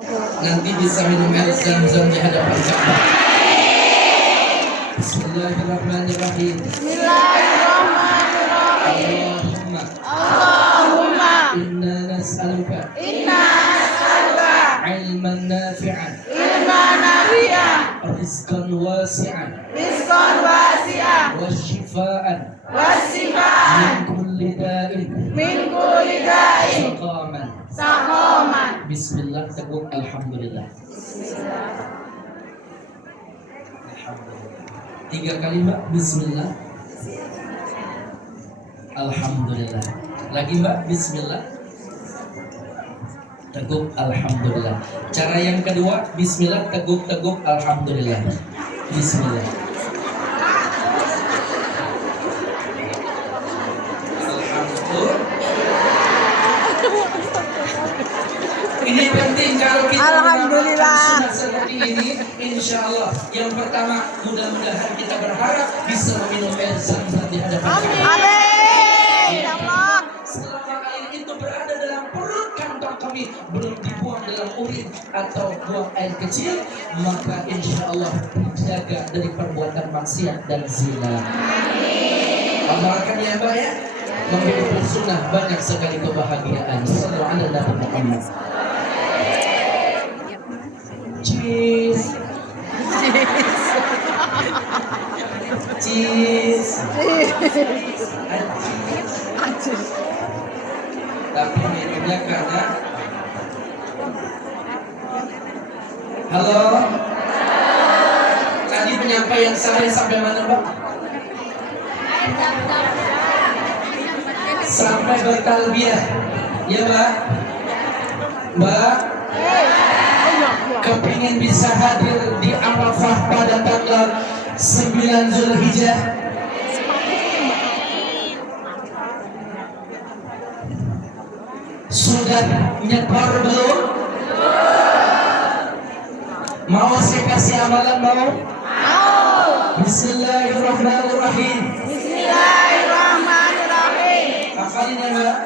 Nanti bisa minum air zam-zam di hadapan Ka'bah. Bismillahirrahmanirrahim. Bismillahirrahmanirrahim. Allahumma Allahumma inna inna nas'aluka ilman nafi'an ilman nafi'an rizqan wasi'an rizqan wasi'an wa shifaan wasifaan min kulli da'in min kulli da'in saqaman. saqaman. Bismillah, teguh alhamdulillah. Tiga kali Mbak, bismillah. Alhamdulillah. Lagi Mbak, bismillah. Teguk alhamdulillah. Cara yang kedua, bismillah, teguk alhamdulillah. Bismillah. Ini penting kalau kita Alhamdulillah. sunnah seperti ini, insya Allah. Yang pertama, mudah-mudahan kita berharap bisa meminum air zam-zam di hadapan Allah. Amin. Ya Allah. Selama air itu berada dalam perut kantong kami, belum dibuang dalam urin atau buang air kecil, maka insya Allah dijaga dari perbuatan maksiat dan zina. Amalkan ya Mbak ya. Menghidup sunnah banyak sekali kebahagiaan. Sallallahu alaihi Muhammad. Cheese. Cheese. Tapi minumnya karena halo. Tadi penyampaian saya sampai mana Mbak? Sampai bertalbiyah. Ya Mbak. Mbak, kepingin bisa hadir di Arafah pada tanggal 9 Zulhijjah. Sudah nyebar belum? Mau saya kasih amalan mau? Bismillahirrahmanirrahim. Bismillahirrahmanirrahim. Hafalin ya Mbak.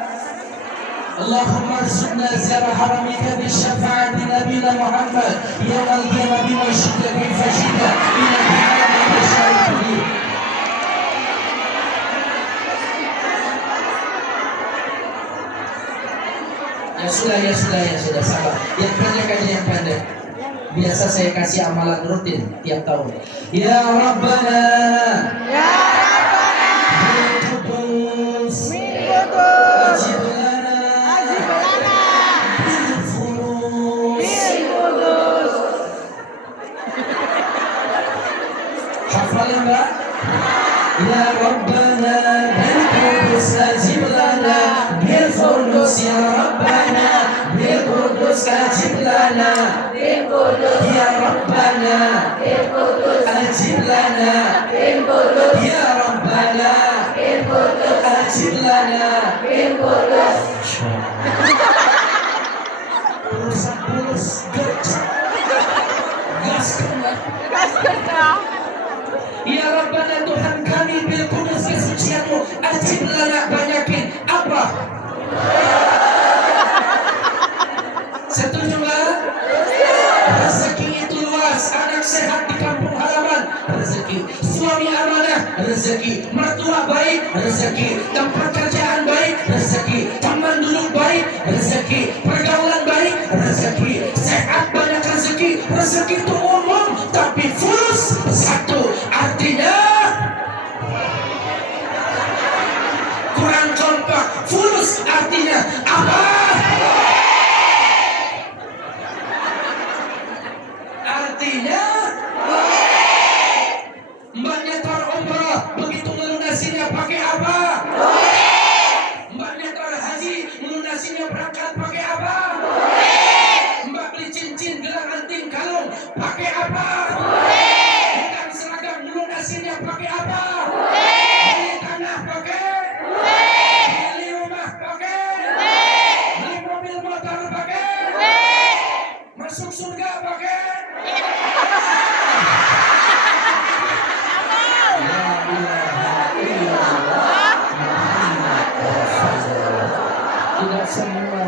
Allahumma arzuqna ziyarah haramika bi syafa'ati nabiyina Muhammad yawmal qiyamah bima syi'ta kaifa syi'ta ila bi'alami syarifin. Ya sudah sabar. Yang pendek aja yang pendek. Biasa saya kasih amalan rutin tiap tahun. Ya Rabbana, Ya Rabbana, bil qudus, min qudus, ajib lana, ajib lana, bil furus. bil qudus. Hafalin Mbak. Ya Rabbana, bil qudus, ajib lana, bil furus. Ya Rabbana, bil qudus, ajib lana, Bil qudus, ya Rabbana, bil qudus, ajib lana, bil qudus, ya Rabbana, bil qudus, ajib lana. bil qudus. Pulus gercep, gaskan Mbak. Kasih kau. Ya Rabbana, Tuhan kami, bil kudus kesucianmu, ajib lana, banyakin apa? Setuju Mbak? Rezeki itu luas, anak sehat di kampung halaman, rezeki. Suami amanah, rezeki. Mertua baik, rezeki. Tempat kerjaan baik, rezeki. Teman duduk baik, rezeki. Pergaulan baik, rezeki. Sehat banyak rezeki. Rezeki itu umum, tapi fulus satu. Artinya kurang kompak. Fulus artinya apa? Artinya Mbak nyetor umrah, begitu melunasinya pakai apa? Mbak nyetor haji, melunasinya berangkat pakai apa? Mbak beli cincin, gelang, anting, kalung, pakai apa? Hutang seragam, melunasinya pakai apa? Beli tanah pakai? Beli rumah pakai? Beli mobil motor pakai? Masuk surga pakai? Tidak semua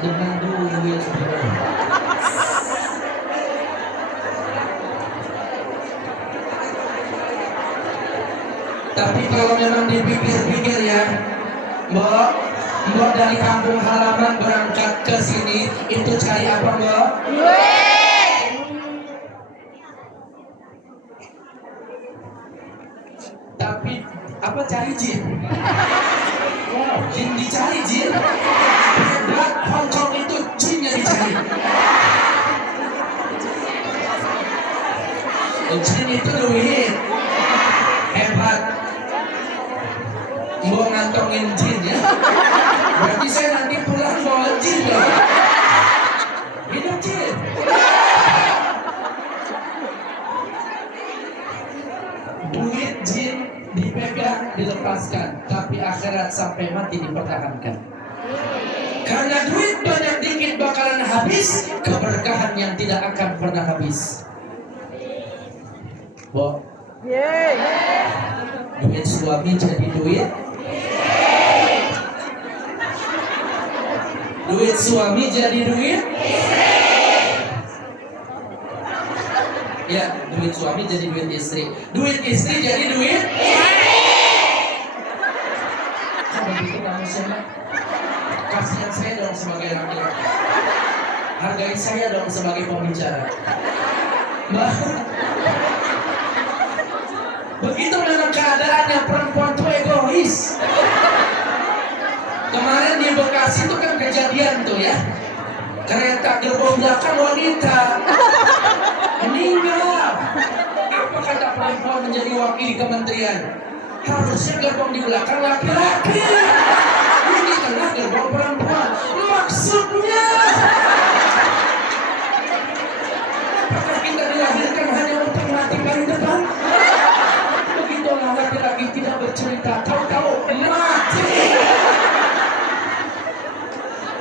dengan duit. Tapi kalau memang dipikir-pikir ya, Mbak, Mbak dari kampung halaman berangkat ke sini itu cari apa, Mbak? Tapi apa cari jin? Wow, jin dicari jin. Hebat, Hongkong itu jinnya dicari. Jin itu duit. Hebat. Mau ngantongin jin ya. Berarti saya nanti pulang bawa jin ya. Hidup jin. Duit jin dipegang, dilepaskan, tapi akhirat sampai mati dipertahankan. Karena duit banyak dikit bakalan habis, keberkahan yang tidak akan pernah habis. Bo, duit suami jadi duit. Duit suami jadi duit. Ya, duit suami jadi duit istri. Duit istri jadi duit. Kok begitu kamu semua? Kasihan saya dong sebagai laki-laki. Hargai saya dong sebagai pembicara. Mbak, begitu memang keadaannya, perempuan tuh egois. Kemarin di Bekasi itu kan kejadian tuh ya, kereta gerbong belakang wanita meninggal. Apa kata perempuan menjadi wakil di kementerian? Harusnya gerbong di belakang laki-laki, ini tengah gerbong perempuan. Maksudnya apakah kita dilahirkan hanya untuk mati paling depan? Begitulah laki-laki tidak bercerita, tahu-tahu mati.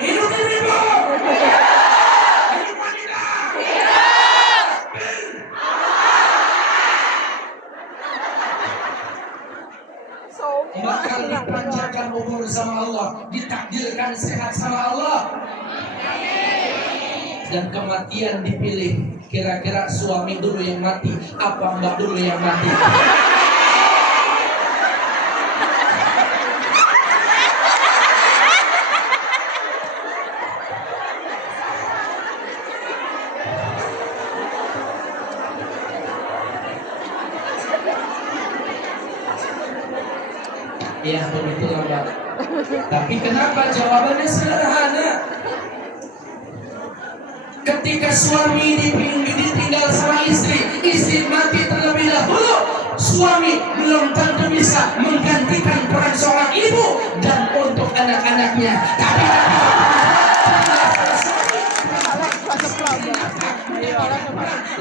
Hidup ibu, hidup wanita. Bakal dipanjangkan umur sama Allah, ditakdirkan sehat sama Allah. Dan kematian dipilih. Kira-kira suami dulu yang mati, apa mbak dulu yang mati? Ya begitulah mbak. Tapi kenapa jawabannya sederhana? Ketika suami ditinggal sama istri, istri mati terlebih dahulu, suami belum tentu bisa menggantikan peran seorang ibu dan untuk anak-anaknya. Tapi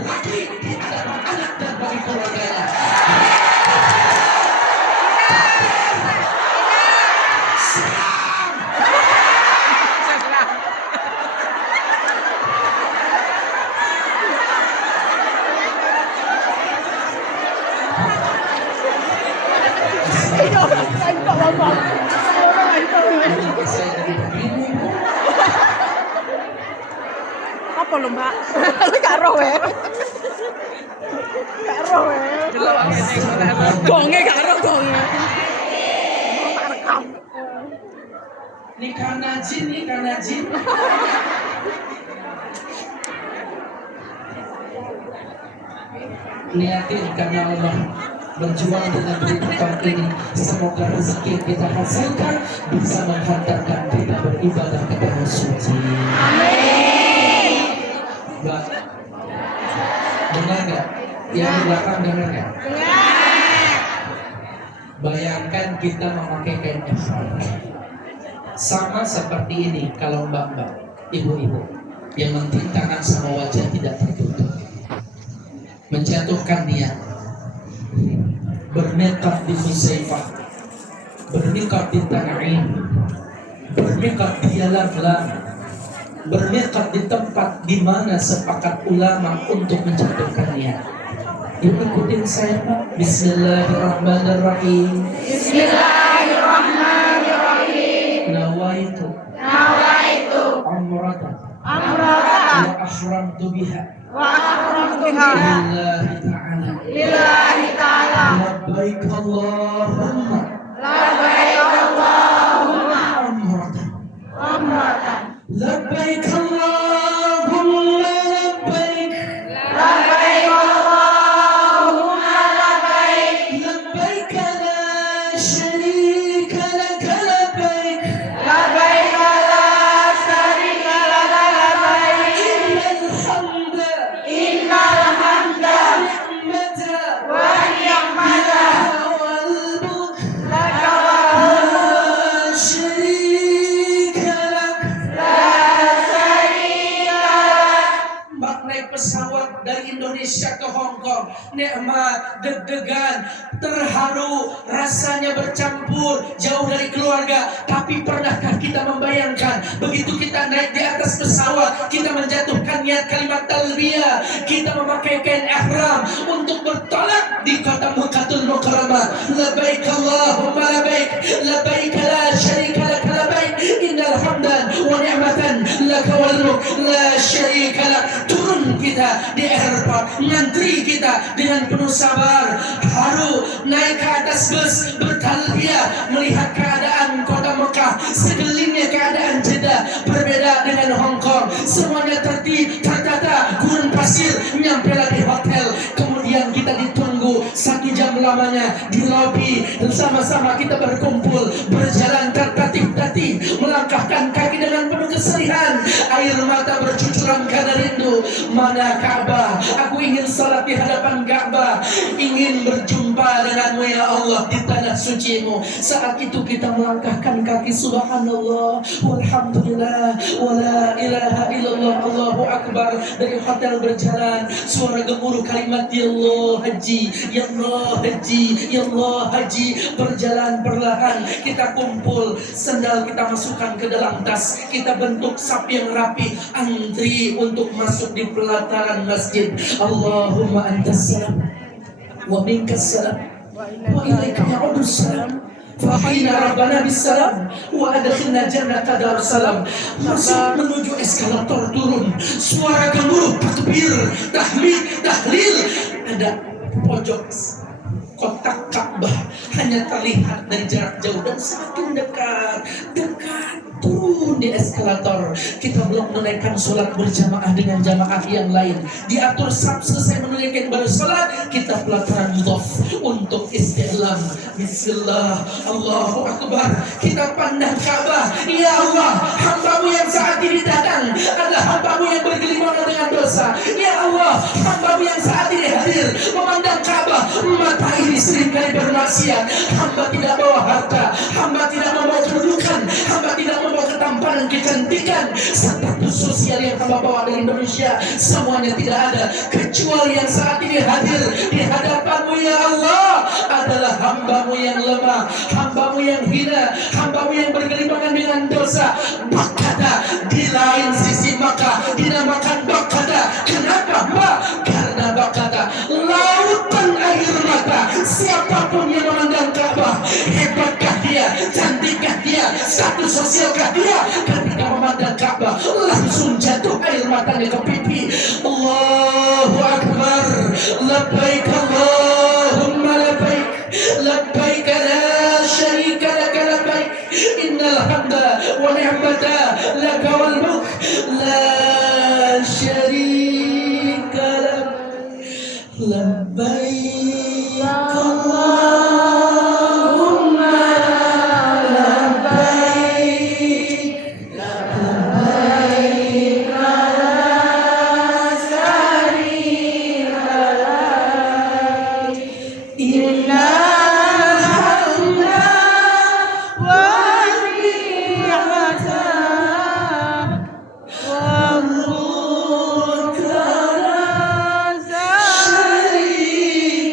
laki di hadapan anak dan bagi keluarganya. Apa lho, Mbak? Gak roh ya. Gak roh ya. Gonge gak roh gonge. Ini karena jin, ini karena jin. Niatin karena Allah, berjuang di negeri tempat ini. Semoga rezeki yang kita hasilkan bisa menghantarkan kita beribadah ke tanah suci. Amin. Mbak, dengar nggak? Yang di belakang dengar nggak? Bayangkan kita memakai kain ihram. Sama seperti ini kalau mbak-mbak, ibu-ibu yang penting tangan sama wajah tidak tertutup, menjatuhkan niat, berniqab di Muzaifah, berniqab di Tan'im, berniqab di Yalamlam, berniqab di tempat di mana sepakat ulama untuk menjatuhkan niat. Ikutin saya Pak. Bismillahirrahmanirrahim. Bismillahirrahmanirrahim. Nawaitu umratan wa ahramtu biha lillahi ta'ala Labbaik Allahumma umratan. Labbaik Allahumma labbaik. Labbaik la syarika lak labbaik. Innal hamda wa ni'mata wal mulk la syarika lak. Mbak naik pesawat dari Indonesia ke Hong Kong, nikmat, deg-degan, terharu, rasanya bercampur, jauh dari keluarga. Tapi pernahkah kita membayangkan begitu kita naik di atas pesawat, kita menjatuhkan niat kalimat talbiyah, kita memakai kain ihram untuk bertolak di kota Mekkatul Mukarramah. Labbaik Allahumma labbaik, labbaik la syarika lak labbaik, innal hamdan wa ni'matan lak wal mulk la syarika lak. Turun kita di airport, ngantri kita dengan penuh sabar, haru, naik ke atas bus, bertalbiyah, melihat keadaan kota Mekah, sekelilingnya keadaan Jeddah berbeda dengan Hong Kong, semuanya tertib, tertata, gurun pasir, nyampe lagi hotel. Kemudian kita ditunggu 1 jam lamanya di lobi, sama-sama kita berkumpul, berjalan tertatih-tatih, melangkahkan kaki dengan penuh kesedihan, air mata bercucuran karena rindu. Mana Ka'bah? Aku ingin salat di hadapan Ka'bah, ingin berjumpa denganmu ya Allah di tanah sucimu. Saat itu kita melangkahkan kaki, subhanallah walhamdulillah wala ilaha illallah Allahu akbar. Dari hotel berjalan, suara gemuruh kalimat ya Allah haji, ya Allah haji, ya Allah haji. Berjalan perlahan, kita kumpul, sendal kita masukkan ke dalam tas, kita bentuk saf yang rapi, antri untuk masuk di pelataran masjid. Allahumma antas salam wa minkas salam wa ilaika ya'udus salam. Fahina rabbana bisalam wa adkhilna jannata darussalam. Masuk menuju eskalator, turun, suara gemuruh takbir, tahmid, tahlil. Ada pojok kotak Ka'bah hanya terlihat dari jarak jauh dan semakin dekat turun di eskalator. Kita belum menunaikan sholat berjamaah dengan jamaah yang lain, diatur saf, selesai menunaikan baru sholat, kita pelataran mudhaf untuk istiqlam. Bismillah, Allahu Akbar. Kita pandang Ka'bah. Ya Allah, hambamu yang saat ini datang adalah hambamu yang bergelimangan dengan dosa. Ya Allah, hambamu yang saat ini hadir memandang Ka'bah, mata ini seringkali bermaksiat. Hamba tidak bawa harta, hamba tidak membawa kedudukan, hamba tidak membawa ketampanan, kecantikan, status sosial yang hamba bawa dari Indonesia, semuanya tidak ada, kecuali yang saat ini hadir di hadapanmu ya Allah adalah hambamu yang lemah, hambamu yang hina, hambamu yang bergelimangan dengan dosa. Bakada di lain sisi maka dinamakan bakada. Kenapa Mbak? Karena bakada lautan air mata. Siapapun yang memandang Ka'bah, hebatkah dia, cantikkah dia, status sosialkah dia, ketika memandang Ka'bah langsung jatuh air matanya ke pipi. Allahu Akbar. Labbaik Allahumma labbaik, labbaik la syarika lak labbaik, innal hamda wa ni'mata lak wal mulk la syarika lak. Labbaik Allahumma labbaik, labbaik la syarika lak, innal hamda wa ni'mata wal mulka la syarika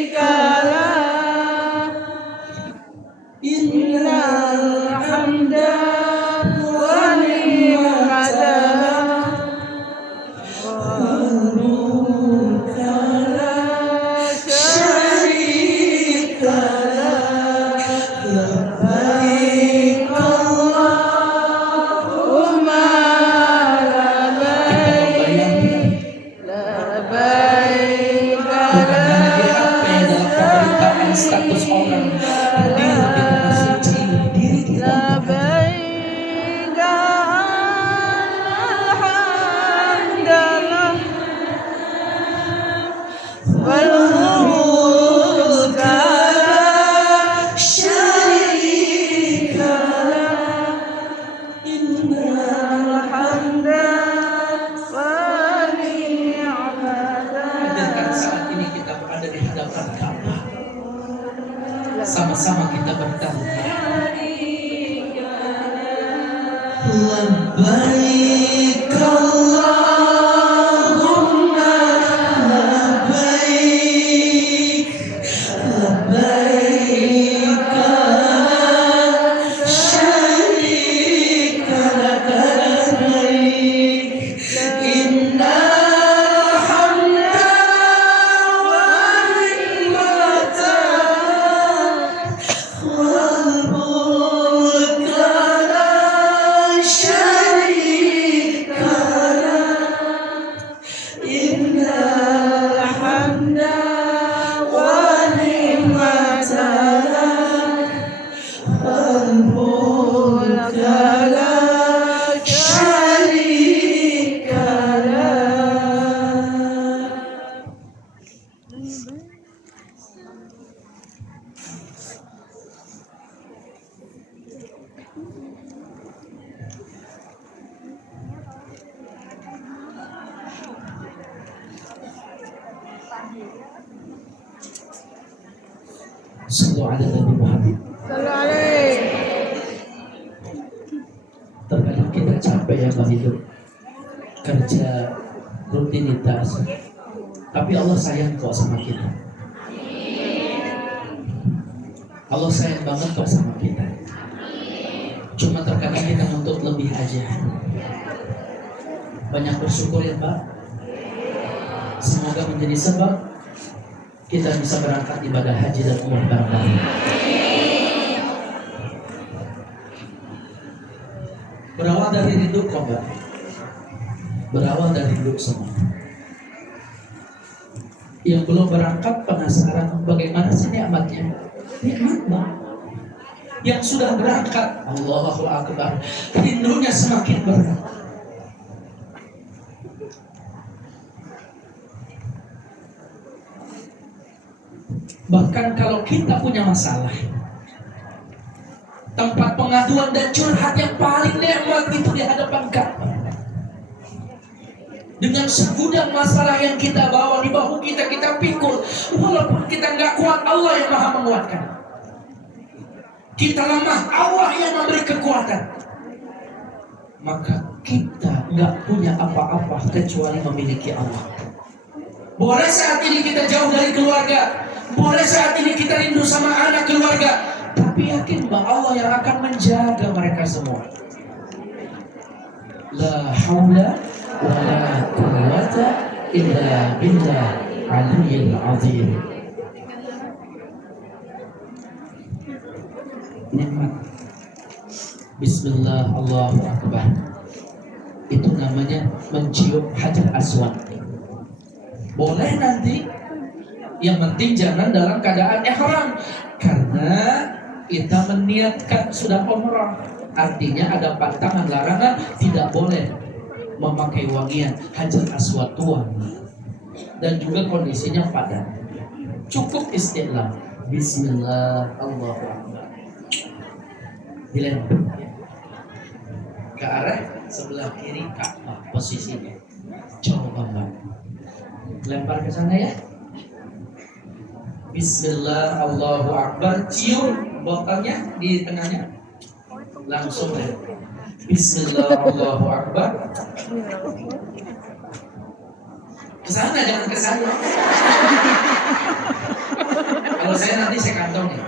Sama-sama kita bertanya. Labbaik Allahumma labbaik, labbaik la syarika laka labbaik, innal hamda wan ni'mata wal mulka la syarika lak, innal hamda wan ni'mata wal mulka la syarika lak. Sallu ala Nabi Muhammad. Terkadang kita capek ya Pak hidup kerja rutinitas, tapi Allah sayang kok sama kita. Allah sayang banget kok sama kita. Cuma terkadang kita nuntut lebih aja. Banyak bersyukur ya Pak. Semoga menjadi sebab kita bisa berangkat ibadah haji dan umrah bareng-bareng. Berawal dari rindu kok Mbak. Berawal dari rindu semua. Yang belum berangkat penasaran bagaimana sih nikmatnya. Nikmat Mbak. Yang sudah berangkat, Allahu Akbar, rindunya semakin berat. Bahkan kalau kita punya masalah, tempat pengaduan dan curhat yang paling nikmat itu di hadapan Ka'bah. Dengan segudang masalah yang kita bawa di bahu kita, kita pikul. Walaupun kita nggak kuat, Allah yang maha menguatkan. Kita lemah, Allah yang memberi kekuatan. Maka kita nggak punya apa-apa kecuali memiliki Allah. Boleh saat ini kita jauh dari keluarga, boleh saat ini kita rindu sama anak keluarga, tapi yakin bahwa Allah yang akan menjaga mereka semua. La haula wa la quwwata illa billah aliyyil azim. Nikmat. Bismillah, Allahu Akbar. Itu namanya mencium Hajar Aswad. Boleh nanti, yang penting jangan dalam keadaan ihram, karena kita meniatkan sudah umrah. Artinya ada pantangan larangan, tidak boleh memakai wangian. Hajar Aswad tua dan juga kondisinya padat. Cukup istilah Bismillah, Allahu Akbar. Dilempar ke arah sebelah kiri Ka'bah posisinya. Coba Mbak, lempar ke sana ya. Bismillah, Allahu Akbar. Cium botolnya di tengahnya. Langsung ya. Bismillah, Allahu Akbar. Ke sana, jangan ke sana. Kalau saya nanti saya kantong nih.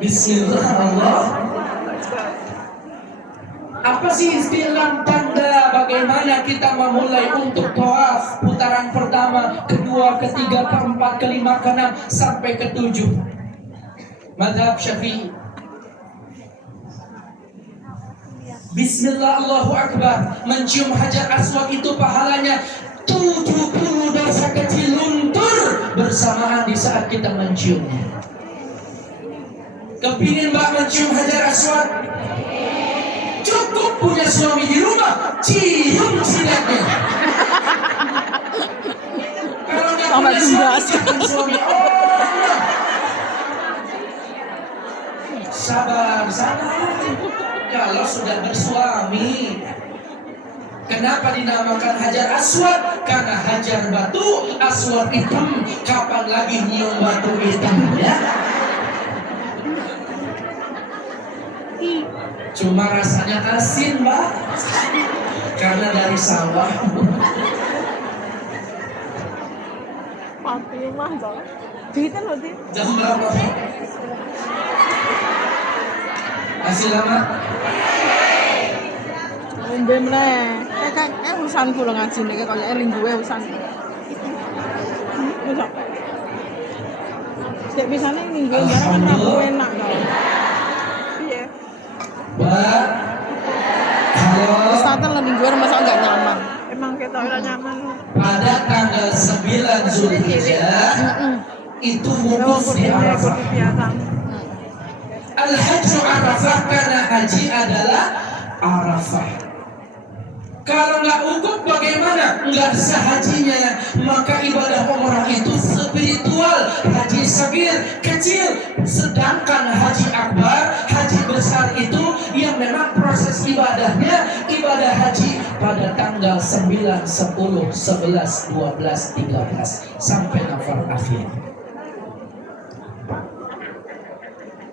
Bismillah, Allah. Apa sih istilah tanda bagaimana kita memulai untuk tawaf putaran pertama, kedua, ketiga, keempat, kelima, keenam sampai ketujuh? Mazhab Syafi'i. Bismillah, Allahu Akbar. Mencium Hajar Aswad itu pahalanya 70 dosa kecil luntur bersamaan di saat kita menciumnya. Kepingin Mbak mencium Hajar Aswad? Cukup punya suami di rumah, cium jidatnya. Kalau nggak punya suami, oh, sabar. Kalau sudah bersuami, Kenapa dinamakan Hajar Aswad? Karena hajar batu, aswad hitam. Kapan lagi nyium batu hitam ya? Cuma rasanya asin, Mbak. Karena dari sawah. Fatimah dong. Duitnya loh, Din. Jam berapa? Masih lama? Ndem lah. Kayak urusanku lo ngaji nih, kayak eling gue urusanku. Udah. Setiap misalnya minggu jarang kan aku enak dong. Iya. Mbak, kalau Starter lo minggu masa nggak nyaman. Emang kita udah nyaman. pada tanggal 9 Zulhijjah itu wukuf di Arafah. Al-Hajju Arafah karena haji adalah Arafah. Kalau nggak wukuf bagaimana? Nggak sah hajinya. Maka ibadah umrah itu spiritual, haji sagir, kecil. Sedangkan haji akbar, haji besar itu yang memang proses ibadahnya ibadah haji pada tanggal 9, 10, 11, 12, 13 sampai nafar akhir.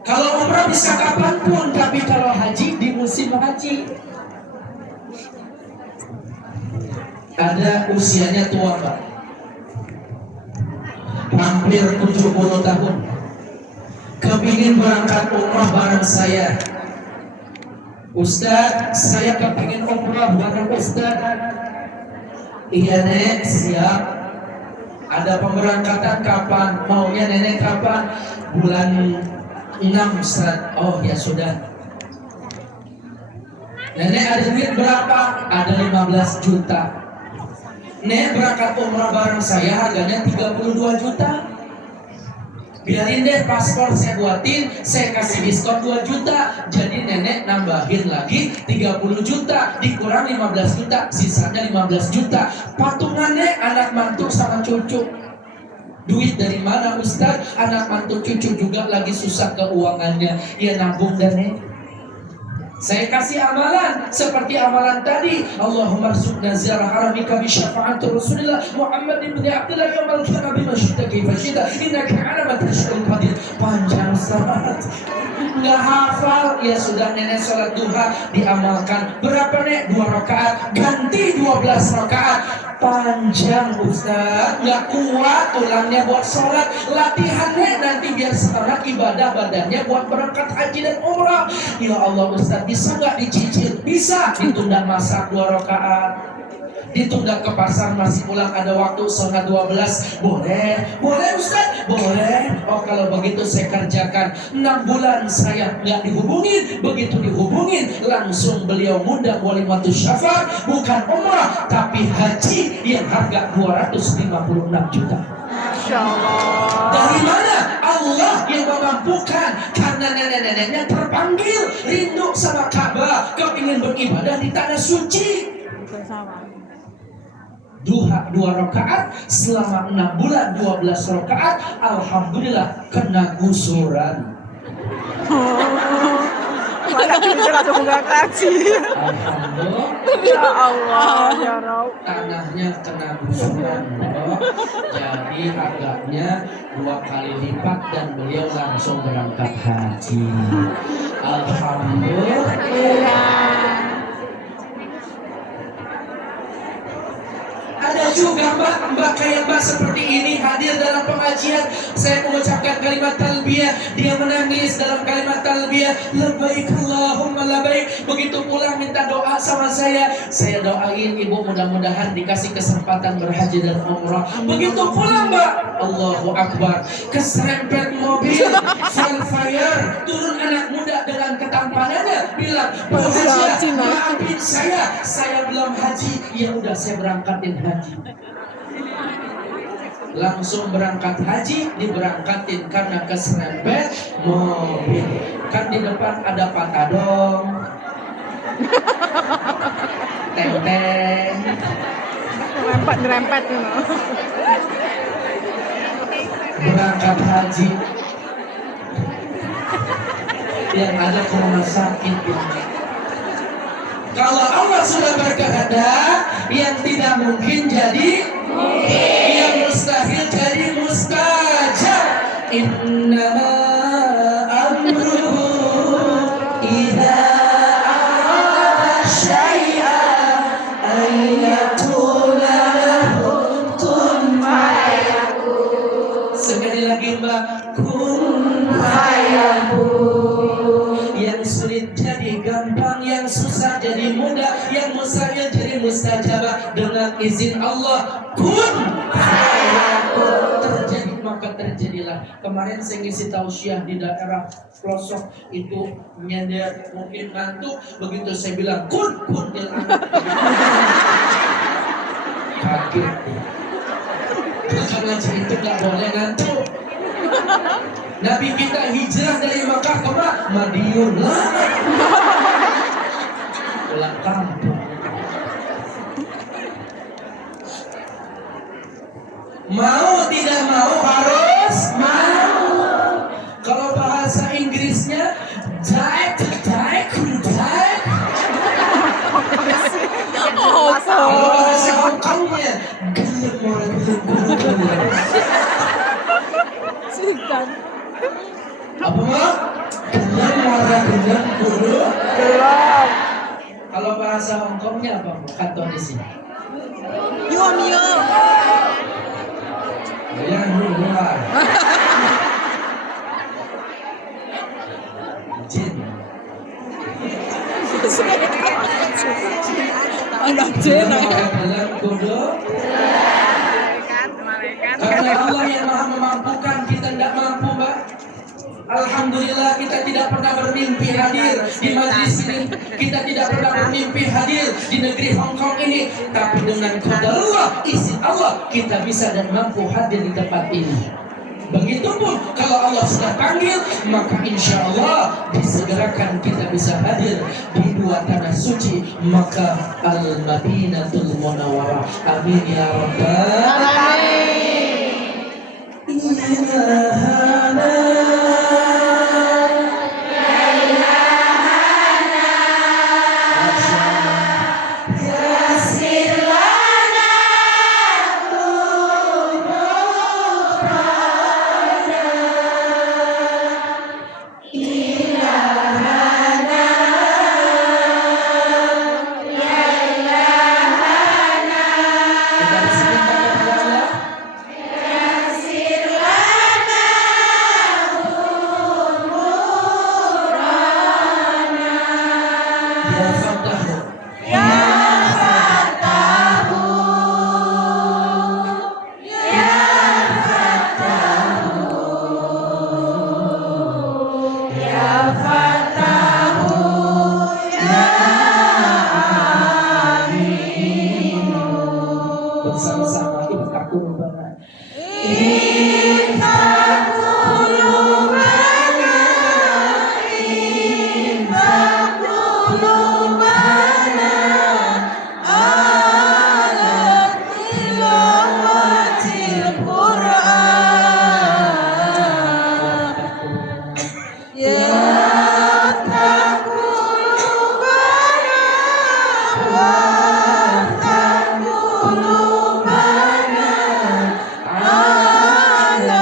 Kalau umrah bisa kapanpun, tapi kalau haji di musim haji. Ada usianya tua, Pak. Hampir 70 tahun. Kepingin berangkat umrah bareng saya. Ustaz, saya kepingin umrah bareng Ustaz. Iya, Nek, siap. Ada pemberangkatan kapan? Maunya nenek kapan? Bulan 6, Ustaz. Oh, ya sudah. Nenek ada duit berapa? Ada 15 juta. Nek berangkat umrah bareng saya harganya 32 juta. Biarin deh paspor saya buatin, saya kasih diskon 2 juta. Jadi nenek nambahin lagi 30 juta, dikurang 15 juta, sisanya 15 juta. Patungannya anak mantu sama cucu. Duit dari mana Ustaz? Anak mantu cucu juga lagi susah keuangannya. Ya nabung dan nek. Saya kasih amalan seperti amalan tadi. Allahumma rzuqna ziyarah haramika bi syafa'ati Rasulillah Muhammad ibn Abdullah yaumil qiyamah bima syi'ta kaifa syi'ta innaka 'ala ma tasha'u qadir. Panjang salat. Nggak hafal, ya sudah nenek sholat duha diamalkan. Berapa nek? 2 rakaat, ganti 12 rakaat. Panjang Ustaz, nggak kuat tulangnya buat sholat. Latihannya nanti biar semangat ibadah badannya buat berangkat haji dan umrah. Ya Allah Ustaz, bisa nggak dicicil? Bisa. Ditunda masak 2 rakaat, ditunda ke pasar masih pulang ada waktu 11:30. Boleh? Boleh Ustaz? Boleh. Oh kalau begitu saya kerjakan. 6 bulan saya nggak dihubungin. Begitu dihubungin langsung beliau ngundang walimatus syafar. Bukan umrah tapi haji yang harga 256 juta. Masya Allah. Dari mana? Allah yang memampukan. Karena nenek-neneknya terpanggil rindu sama Ka'bah, kepingin beribadah di tanah suci. Sama. Duha 2 rakaat selama 6 bulan 12 rakaat. Alhamdulillah kena gusuran. Masa kita langsung buka kaji. Alhamdulillah. Ya Allah, ya Rabb. Tanahnya kena gusuran, bro. Jadi harganya 2 kali lipat dan beliau langsung berangkat haji. Alhamdulillah. Ada juga mbak kayak mbak seperti ini hadir dalam pengajian. Saya mengucapkan kalimat talbiyah, dia menangis dalam kalimat talbiyah, labbaik Allahumma labbaik. Begitu pulang minta doa sama saya doain ibu mudah-mudahan dikasih kesempatan berhaji dan umrah. Begitu pulang mbak, Allahu Akbar, keserempet mobil Valfire, turun anak muda dengan ketampanannya bilang, Pak Haji, maafin saya belum haji. Ya udah saya berangkatin haji. Langsung berangkat haji, diberangkatin karena keserempet mobil. Kan di depan ada patadong, teng-teng, Nyerempet you know. berangkat haji yang ada ke rumah sakit. Kalau Allah Allah sudah berkehendak, yang tidak mungkin jadi mungkin, yang mustahil jadi mustajab. Innama amruhu idza arada syai'an an yaqula lahu kun fayakun. Sekali lagi Mbak, kun fayakun. Yang sulit jadi gampang, yang susah jadi mudah, yang mustahil jadi mustajabah. Dengan izin Allah, kun fayakun, terjadi maka terjadilah. Kemarin saya ngisi tausiah di daerah pelosok itu, nyender mungkin ngantuk, begitu saya bilang kun dia anak kaget. Karena itu nggak boleh ngantuk. Nabi kita hijrah dari Makkah ke Madiun, pulang kampung. Mau tidak mau harus mau. Kalau bahasa Inggrisnya kalau bahasa Hongkongnya Sikan. apa Mak? Gelem guru. Kalau bahasa Hongkongnya apa Mak? Kantonisi. Yo. Ya luar. Jin. Anak Jen. Gelem guru. Karena Allah yang maha memampukan, kita tidak mampu Mbak. Alhamdulillah kita tidak pernah bermimpi hadir di majlis ini. Kita tidak pernah bermimpi hadir di negeri Hong Kong ini. Tapi dengan qadar Allah, izin Allah, kita bisa dan mampu hadir di tempat ini. Begitupun kalau Allah sudah panggil, maka insya Allah disegerakan kita bisa hadir di dua tanah suci Makkah Al-Madinatul Munawwarah. Amin ya Rabbal Alamin. Bersama-sama kita kurban. Allah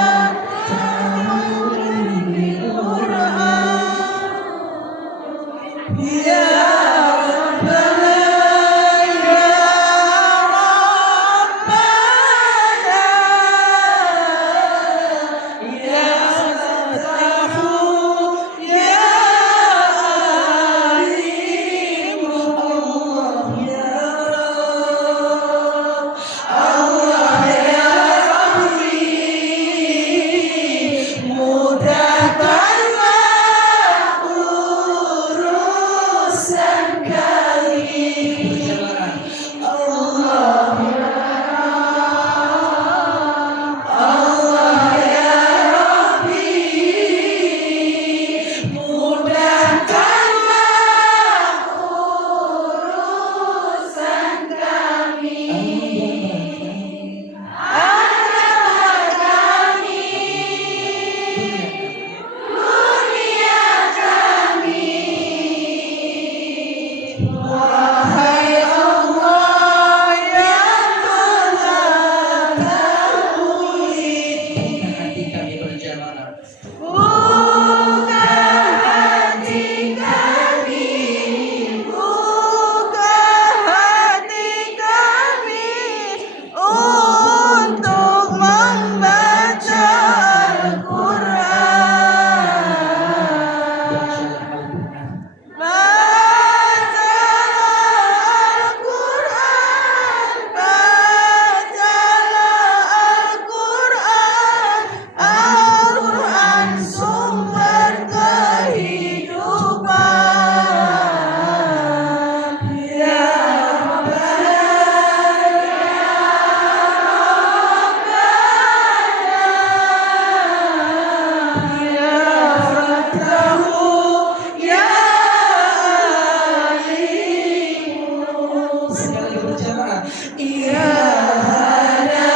ilahana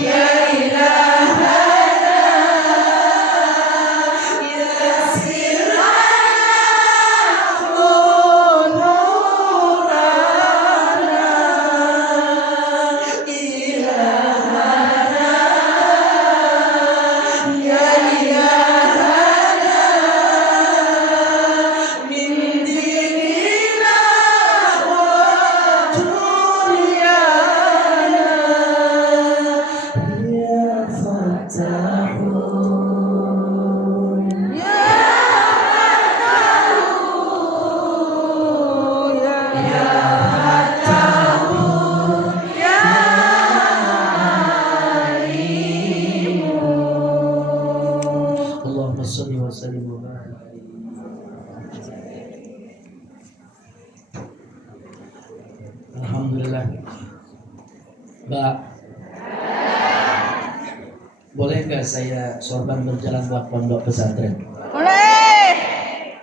ya ilahana ya sirrul nurana ilahana ya ilahana min dinina wa dunyana ya fatahun Ya Allahumma sholli wa sallim wa barik. Alhamdulillah. Mbak, boleh nggak saya sorban berjalan buat pondok pesantren? Boleh.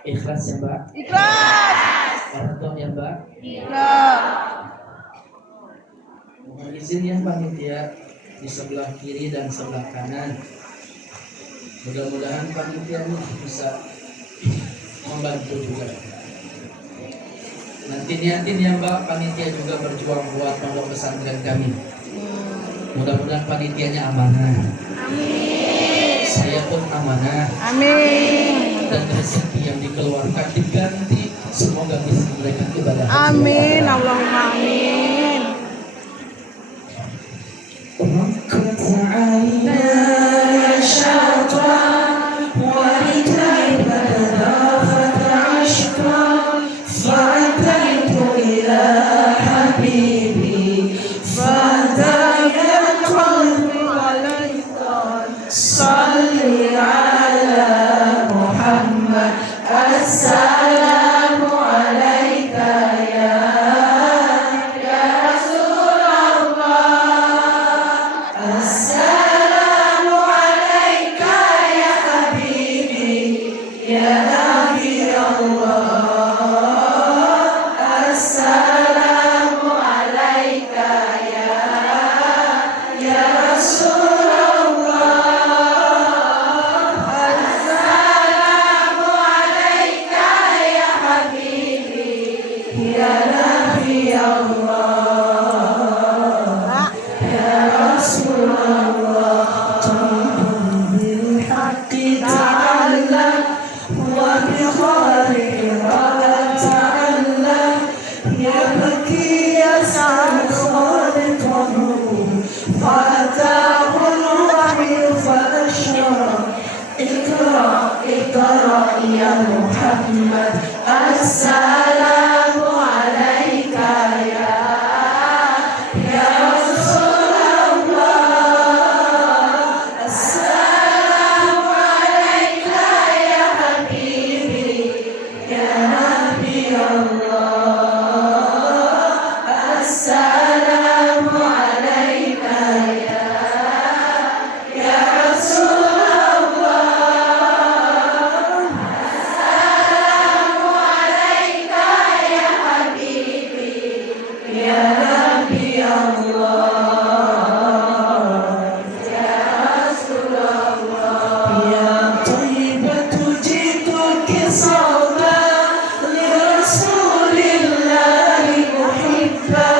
Ikhlas ya Mbak? Ikhlas. Orang tua ya Mbak? Ikhlas. Mohon izin ya panitia di sebelah kiri dan sebelah kanan. Mudah-mudahan panitia ini bisa membantu juga. Nanti niatin ya Mbak, panitia juga berjuang buat pondok pesantren kami. Mudah-mudahan panitianya amanah. Amin. Saya pun amanah. Amin. Dan rezeki yang dikeluarkan diganti, semoga bisa memberikan ibadah. Amin. Allahumma amin. ركض عنا يا شيطان ولتعب نظافة عشقا فأتيت إلى حبيبي فهداك القلب عليك صل على محمد السلام عليك يا رسول الله السلام عليك يا حبيبي يا نبي الله السلام عليك يا رسول الله السلام عليك يا حبيبي يا نبي الله يا رسول الله بالحق تعلم وبخالق تعلم يبكي يسعى خالقه فأتاه الوحي فأشرق اقرأ اقرأ يا محمد السلام عليك يا رسول الله السلام عليك يا حبيبي يا نبي الله السلام عليك يا رسول الله السلام عليك يا حبيبي يا نبي الله يا رسول الله يا طيبة جئتك صوبا لرسول الله محبا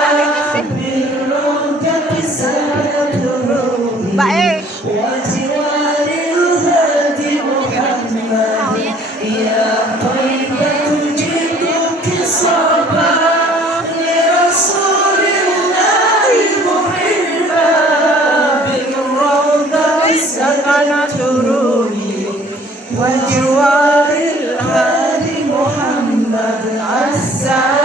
بالروضة سبت روحي Baik. وجوار الهادي محمد يا طيبة جئتك صوبا لرسول الله محبا بالروضة سكنت روحي وجوار الهادي محمد السلام